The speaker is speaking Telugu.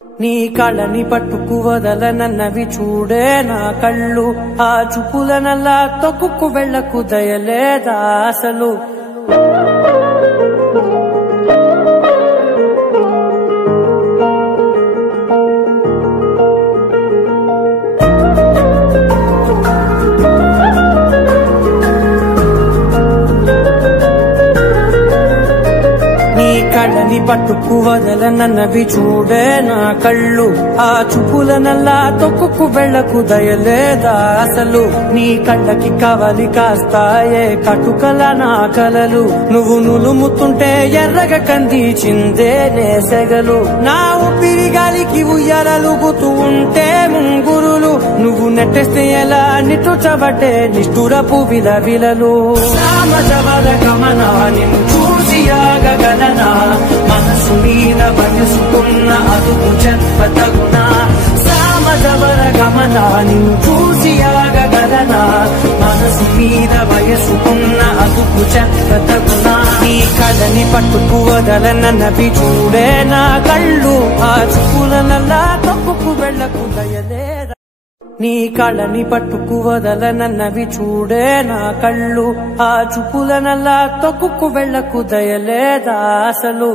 నీ కళ్ళని పట్టుకు వదలనన్నవి చూడే నా కళ్ళు, ఆ చూపులనల్లా తొక్కుకు వెళ్ళకు దయలేదా అసలు. కళ్ళని పట్టుకు వదలనన్నవి చూడే నా కళ్ళు, ఆ చూపులనల్లా తొక్కుకు వెళ్ళకు దయలేదా అసలు. నీ కళ్ళకి కవలి కాస్తాయే కటుకల నా కలలు, నువ్వు నులుముతుంటే ఎర్రగా కందిచిందే నేసెగలు. నా ఊపిరి గాలికి ఉయ్యాలలుగుతూ ఉంటే ముంగురులు, నువ్వు నెట్టేస్తే ఎలా నిట్టుచబట్టే నిష్ఠురపు విలవిలలు. సామజవర గమనా నిన్ను చూసి ఆగగలనా, మనసు మీద వయసుకున్న అదుపు చెప్పతగునా. సామజవర గమనా నిన్ను చూసి ఆగగలనా, మనసు మీద వయసుకున్న అదుపు చెప్పతగునా. నీ కళ్ళని పట్టుకు వదలనన్నవి చూడే నా కళ్ళు, ఆ చూపులనల్లా తప్పుకు వెళ్ళకు దయలేదా. నీ కళ్ళని పట్టుకు వదలనన్నవి చూడే నా కళ్ళు, ఆ చూపులనల్లా తొక్కుకు వెళ్ళకు దయలేదా అసలు.